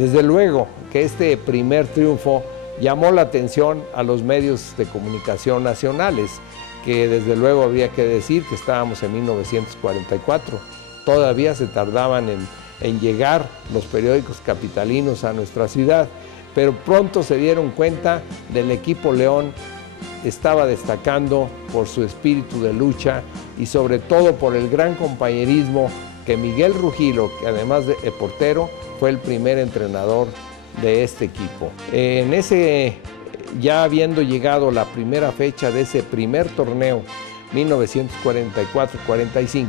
Desde luego que este primer triunfo llamó la atención a los medios de comunicación nacionales, que desde luego habría que decir que estábamos en 1944. Todavía se tardaban en llegar los periódicos capitalinos a nuestra ciudad, pero pronto se dieron cuenta del equipo León. Estaba destacando por su espíritu de lucha y sobre todo por el gran compañerismo que Miguel Rugilo, que además de portero, fue el primer entrenador de este equipo. Ya habiendo llegado la primera fecha de ese primer torneo, 1944-45,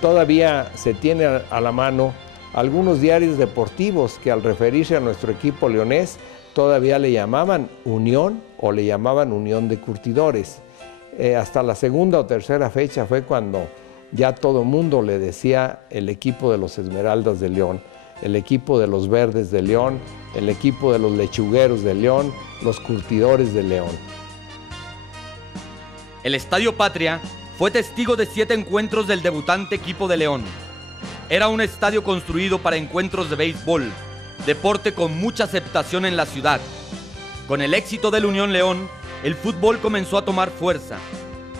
todavía se tiene a la mano algunos diarios deportivos que al referirse a nuestro equipo leonés todavía le llamaban Unión o le llamaban Unión de Curtidores. Hasta la segunda o tercera fecha fue cuando ya todo mundo le decía el equipo de los Esmeraldas de León, el equipo de los Verdes de León, el equipo de los Lechugueros de León, los Curtidores de León. El Estadio Patria fue testigo de 7 encuentros del debutante equipo de León. Era un estadio construido para encuentros de béisbol, deporte con mucha aceptación en la ciudad. Con el éxito del Unión León, el fútbol comenzó a tomar fuerza.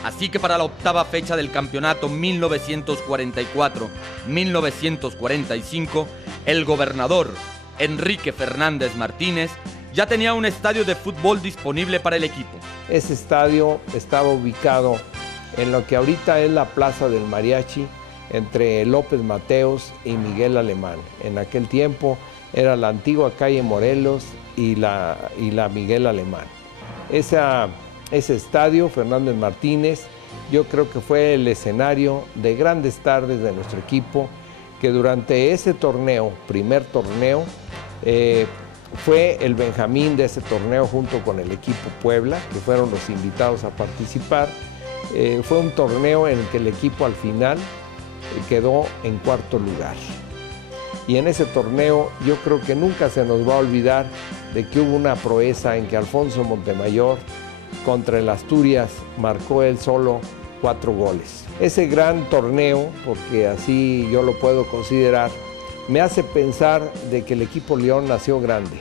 Así que para la octava fecha del campeonato 1944-1945, el gobernador Enrique Fernández Martínez ya tenía un estadio de fútbol disponible para el equipo. Ese estadio estaba ubicado en lo que ahorita es la Plaza del Mariachi, entre López Mateos y Miguel Alemán. En aquel tiempo era la antigua calle Morelos y la Miguel Alemán. Ese estadio, Fernández Martínez, yo creo que fue el escenario de grandes tardes de nuestro equipo, que durante ese torneo, primer torneo, fue el Benjamín de ese torneo junto con el equipo Puebla, que fueron los invitados a participar. Fue un torneo en el que el equipo al final quedó en cuarto lugar. Y en ese torneo yo creo que nunca se nos va a olvidar de que hubo una proeza en que Alfonso Montemayor contra el Asturias marcó él solo 4 goles. Ese gran torneo, porque así yo lo puedo considerar, me hace pensar de que el equipo León nació grande,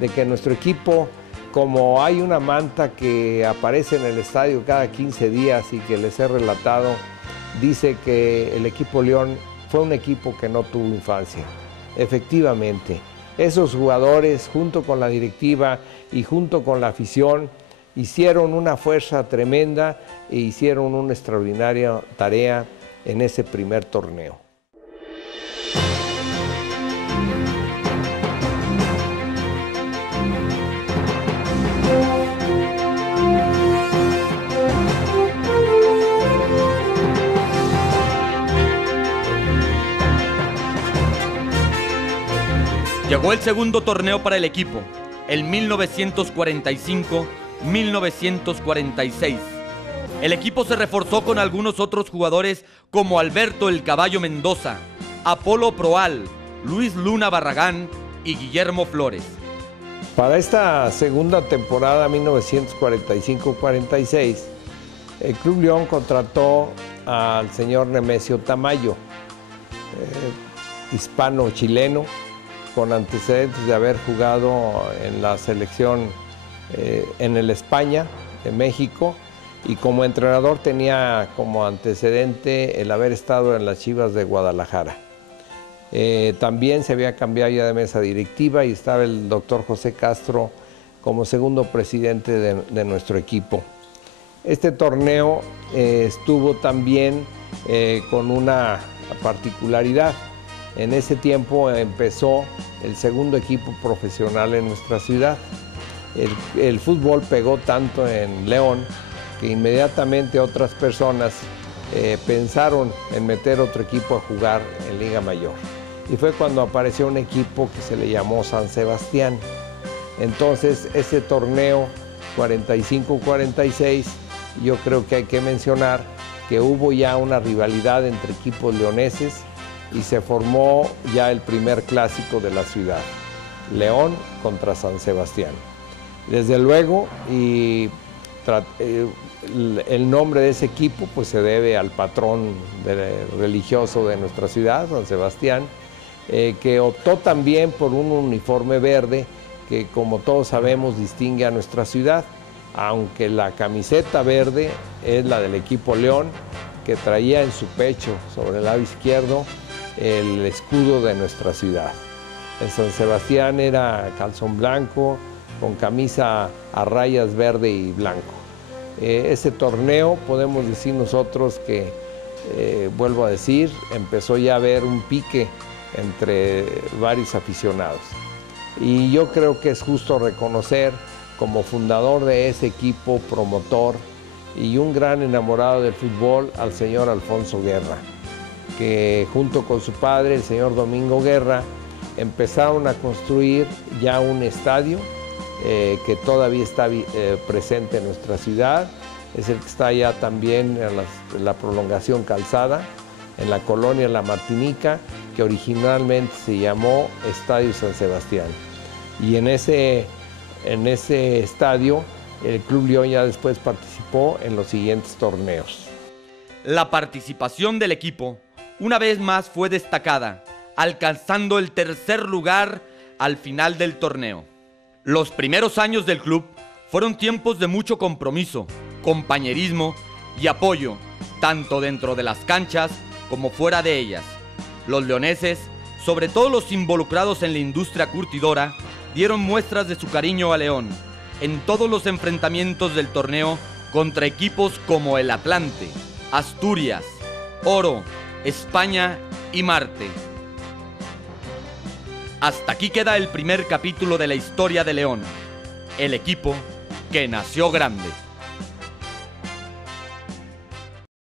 de que nuestro equipo, como hay una manta que aparece en el estadio cada 15 días y que les he relatado, dice que el equipo León fue un equipo que no tuvo infancia. Efectivamente, esos jugadores junto con la directiva y junto con la afición hicieron una fuerza tremenda e hicieron una extraordinaria tarea en ese primer torneo. Llegó el segundo torneo para el equipo, el 1945-1946. El equipo se reforzó con algunos otros jugadores como Alberto El Caballo Mendoza, Apolo Proal, Luis Luna Barragán y Guillermo Flores. Para esta segunda temporada 1945-46, el Club León contrató al señor Nemesio Tamayo, hispano-chileno, con antecedentes de haber jugado en la selección en el España de México, y como entrenador tenía como antecedente el haber estado en las Chivas de Guadalajara. También se había cambiado ya de mesa directiva y estaba el doctor José Castro como segundo presidente de nuestro equipo. Este torneo estuvo también con una particularidad. En ese tiempo empezó el segundo equipo profesional en nuestra ciudad. El fútbol pegó tanto en León que inmediatamente otras personas pensaron en meter otro equipo a jugar en Liga Mayor. Y fue cuando apareció un equipo que se le llamó San Sebastián. Entonces ese torneo 45-46, yo creo que hay que mencionar que hubo ya una rivalidad entre equipos leoneses y se formó ya el primer clásico de la ciudad, León contra San Sebastián. Desde luego, el nombre de ese equipo pues se debe al patrón religioso de nuestra ciudad, San Sebastián, que optó también por un uniforme verde que, como todos sabemos, distingue a nuestra ciudad, aunque la camiseta verde es la del equipo León, que traía en su pecho, sobre el lado izquierdo, el escudo de nuestra ciudad. El San Sebastián era calzón blanco, con camisa a rayas verde y blanco. Ese torneo, podemos decir nosotros que, vuelvo a decir, empezó ya a haber un pique entre varios aficionados. Y yo creo que es justo reconocer, como fundador de ese equipo, promotor y un gran enamorado del fútbol, al señor Alfonso Guerra, que junto con su padre, el señor Domingo Guerra, empezaron a construir ya un estadio que todavía está presente en nuestra ciudad. Es el que está ya también en la prolongación Calzada, en la colonia La Martinica, que originalmente se llamó Estadio San Sebastián. Y en ese estadio, el Club León ya después participó en los siguientes torneos. La participación del equipo una vez más fue destacada, alcanzando el tercer lugar al final del torneo. Los primeros años del club fueron tiempos de mucho compromiso, compañerismo y apoyo, tanto dentro de las canchas como fuera de ellas. Los leoneses, sobre todo los involucrados en la industria curtidora, dieron muestras de su cariño a León en todos los enfrentamientos del torneo contra equipos como el Atlante, Asturias, Oro, España y Marte. Hasta aquí queda el primer capítulo de la historia de León, el equipo que nació grande.